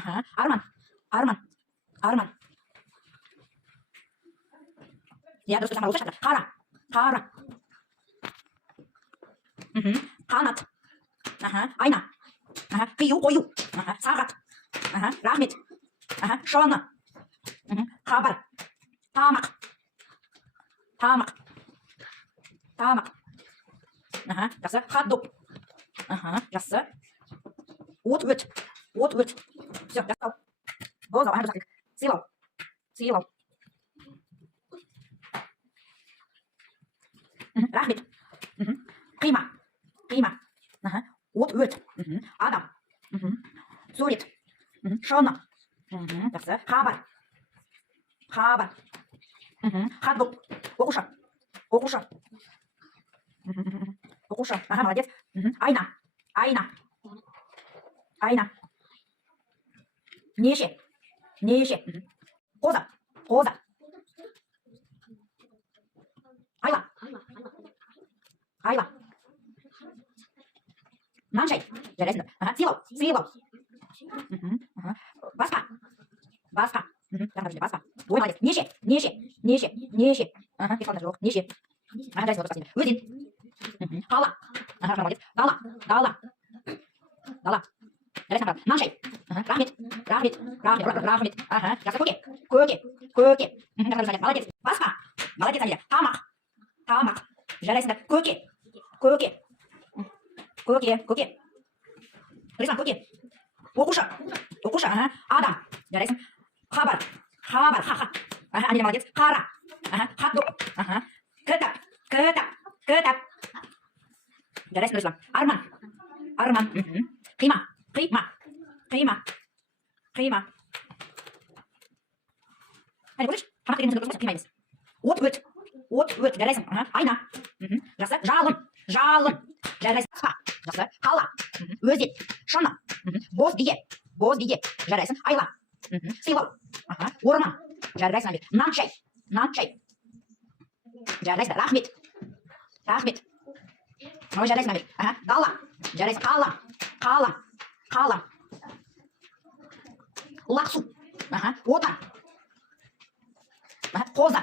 Aha. Arman. Arman. Arman. Ya terus sama usah kara. Kara. Kanat. Aha. Ayna. Aha. Kıyı koyu. Aha. Saat. Aha. Rahmet. Aha. Şona. Haber. Tamak. Tamak. Tamak. Aha. Жақсы. Хот-дог. Ага. Жақсы. От өт. От өт. Все, жасау. Бозау. Ага, жасадық. Сыйлау. Сыйлау. Рахмет. Қима. Қима. Ага. От өт. Адам. Сурет. Шона. Жақсы. Хабар. Хабар. Хот-дог. Оқушы. Оқушы. Оқушы. Ага, молодец. Айна. Айна. Айна. Неше. Неше. Қоза. Қоза. Айла. Айла. Наншай. Жарайсыңдар. Ага, сыйлау. Сыйлау. Баспа. Баспа. Баспа. Ой, молодец. Неше. Неше. Неше. Неше. Ага, пешалдар жоқ. Неше. Ага, жарайсыңдар отырсың. Өзен. Қала. Ага, молодец. Дала. Дала. Дала. Жарайсыңдар. Наншай. Рахмет. Рахмет. Рахмет. Рахмет. Ага, жақсы. Көке. Көке. Көке. Молодец. Баспа. Молодец, Алия. Тамақ. Тамақ. Жарайсыңдар. Көке. Көке. Көке. Көке. Рислам, көке. Оқушы. Оқушы. Ага. Адам. Жарайсың. Хабар. Хабар. Ха-ха. Ага, Алия, молодец. Қара. Ага. Хот-дог. Ага. Кітап. Кітап. Кітап. Жарайсың, Рислам. Арман. Арман. Қима. Қима. Қима. Қима. Әне көрші. Тамақ дегенімізді көрсін болса, қима емес. От өт. От өт. Жарайсың. Айна. Жақсы. Жалын. Жалын. Жарайсың. Баспа. Жақсы. Қала. Өзен. Шона. Боз бие. Боз бие. Жарайсың. Айла. Сыйлау. Орман. Жарайсың. Наншай. Наншай. Жарайсың. Рахмет. Рахмет. Жарайсың. Дала. Жарайсың. Қала. Қала. Қала. Лақсу. Отан. Қоза.